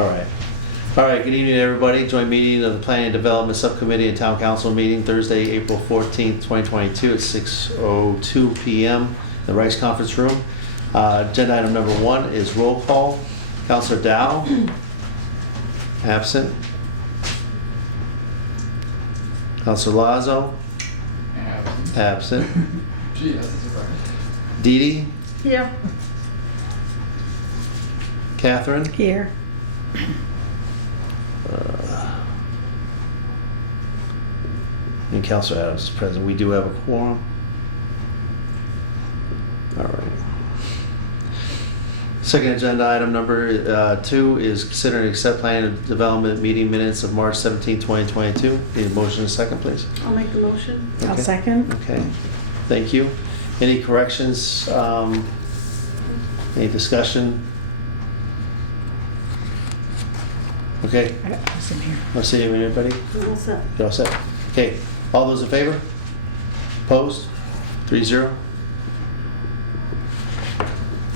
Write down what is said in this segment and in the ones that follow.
All right. All right, good evening, everybody. Joint meeting of the Planning and Development Subcommittee and Town Council meeting Thursday, April 14th, 2022 at 6:02 p.m. in the Rice Conference Room. Agenda item number 1 is roll call. Councilor Dow, absent. Councilor Lazo, absent. Gee, that's a surprise. Dee Dee, Here. Catherine, Here. and Councilor Adams is present. We do have a quorum. All right. Second agenda item number 2 is consider and accept plan and development meeting minutes of March 17, 2022. Need a motion and a second, please. I'll make the motion. Okay. I'll second. Okay, thank you. Any corrections? Any discussion? Okay, I got this in here. I'll see you, everybody. All set. You're all set? Okay, all those in favor? Opposed? 3-0.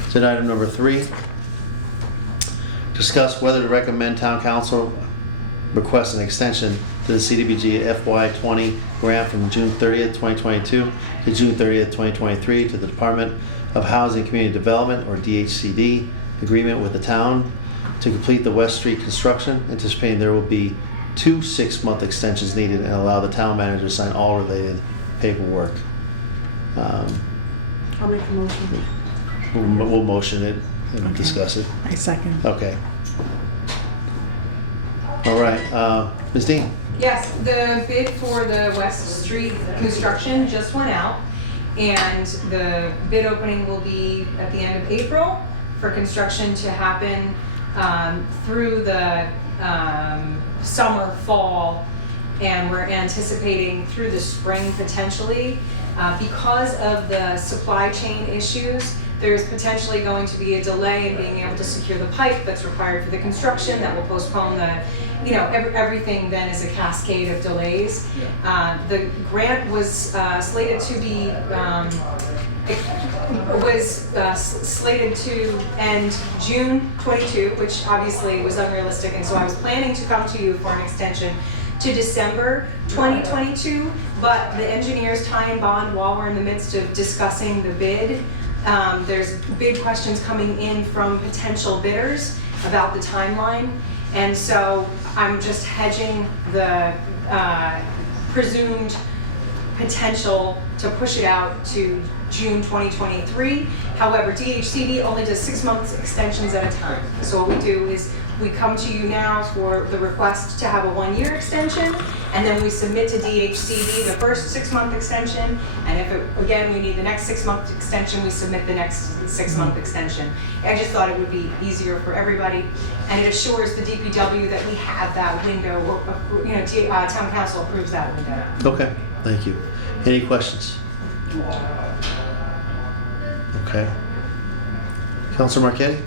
Agenda item number 3. Discuss whether to recommend town council request an extension to the CDBG FY20 grant from June 30th, 2022 to June 30th, 2023 to the Department of Housing and Community Development, or DHCD, agreement with the town to complete the West Street construction, anticipating there will be 2 6-month extensions needed, and allow the town manager to sign all related paperwork. I'll make the motion. We'll motion it and Okay. discuss it. I second. Okay. All right, Ms. Dean? Yes, the bid for the West Street construction just went out, and the bid opening will be at the end of April for construction to happen through the summer, fall, and we're anticipating through the spring potentially. Because of the supply chain issues, there's potentially going to be a delay in being able to secure the pipe that's required for the construction that will postpone the, everything then is a cascade of delays. The grant was slated to be, slated to end June 22, which obviously was unrealistic, and so I was planning to come to you for an extension to December 2022, but the engineers tie and bond while we're in the midst of discussing the bid. There's big questions coming in from potential bidders about the timeline, and so I'm just hedging the presumed potential to push it out to June 2023. However, DHCD only does 6 months extensions at a time. So what we do is we come to you now for the request to have a 1-year extension, and then we submit to DHCD the first 6-month extension, and if again we need the next 6-month extension, we submit the next 6-month extension. I just thought it would be easier for everybody, and it assures the DPW that we have that window, or town council approves that window. Okay, thank you. Any questions? Okay. Councilor Marquetti?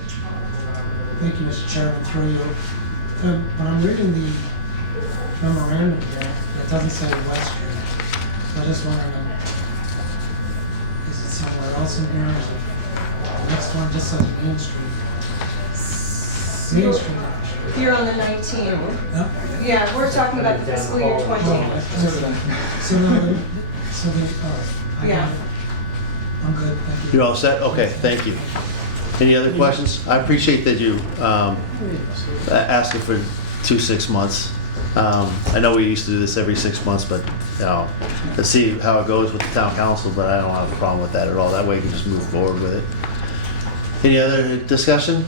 Thank you, Mr. Chairman, through you. When I'm reading the memorandum here, it doesn't say West Street. So I just wondering, is it somewhere else in here? Is it the next one just says Main Street? Main Street. Here on the 19th. Yep. Yeah, we're talking about the fiscal year 20. Yeah. I'm good, thank you. You're all set? Okay, thank you. Any other questions? I appreciate that you asking for 2 6 months. I know we used to do this every 6 months, but let's see how it goes with the town council, but I don't have a problem with that at all. That way we can just move forward with it. Any other discussion?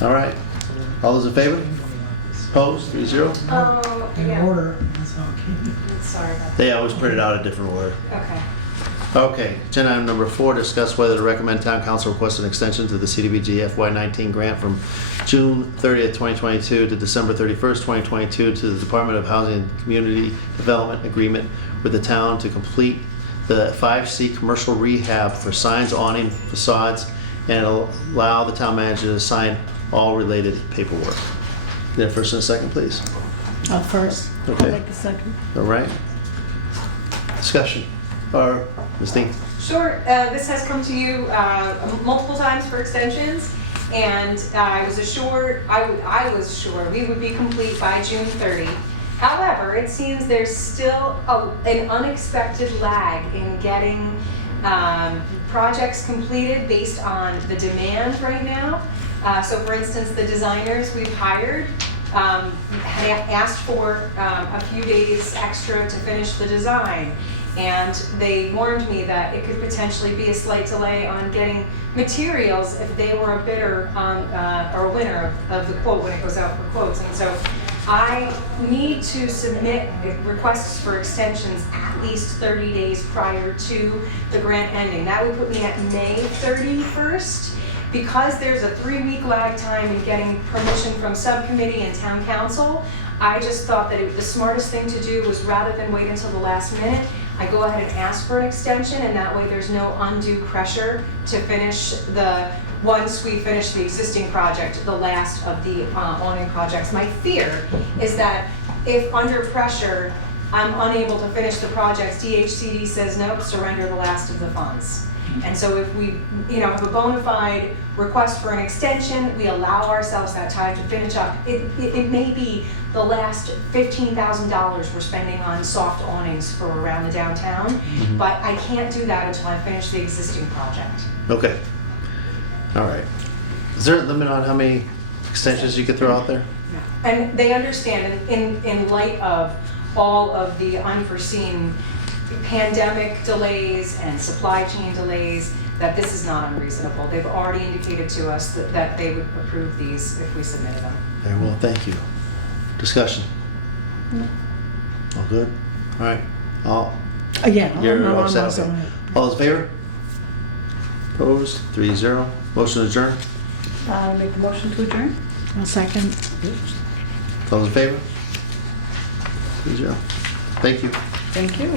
All right. All those in favor? Opposed? 3-0? Oh, In yeah. order, that's all. Sorry about that. They always print it out a different order. Okay. Okay, agenda item number 4, discuss whether to recommend town council request an extension to the CDBG FY19 grant from June 30th, 2022 to December 31st, 2022 to the Department of Housing and Community Development agreement with the town to complete the 5C commercial rehab for signs, awning, facades, and allow the town manager to sign all related paperwork. Then first and a second, please. I'll first. Okay. I'll make the second. All right. Discussion. Or Ms. Dean? Sure. This has come to you multiple times for extensions, And I was assured we would be complete by June 30. However, it seems there's still an unexpected lag in getting projects completed based on the demand right now. So for instance, the designers we've hired had asked for a few days extra to finish the design. And they warned me that it could potentially be a slight delay on getting materials if they were a bidder on, or a winner of the quote when it goes out for quotes. And so I need to submit requests for extensions at least 30 days prior to the grant ending. That would put me at May 31st. Because there's a 3-week lag time in getting permission from subcommittee and town council, I just thought that the smartest thing to do was, rather than wait until the last minute, I go ahead and ask for an extension, and that way there's no undue pressure to finish once we finish the existing project, the last of the awning projects. My fear is that if under pressure I'm unable to finish the projects, DHCD says nope, surrender the last of the funds. And so if we have a bona fide request for an extension, we allow ourselves that time to finish up. It may be the last $15,000 we're spending on soft awnings for around the downtown, but I can't do that until I finish the existing project. Okay. All right. Is there a limit on how many extensions you could throw out there? And they understand in light of all of the unforeseen pandemic delays and supply chain delays, that this is not unreasonable. They've already indicated to us that they would approve these if we submitted them. Very well, thank you. Discussion? All good? All right. You're all set, okay. All those in favor? Opposed? 3-0. Motion adjourned. I'll make the motion to adjourn. I'll second. Those in favor? 3-0. Thank you. Thank you.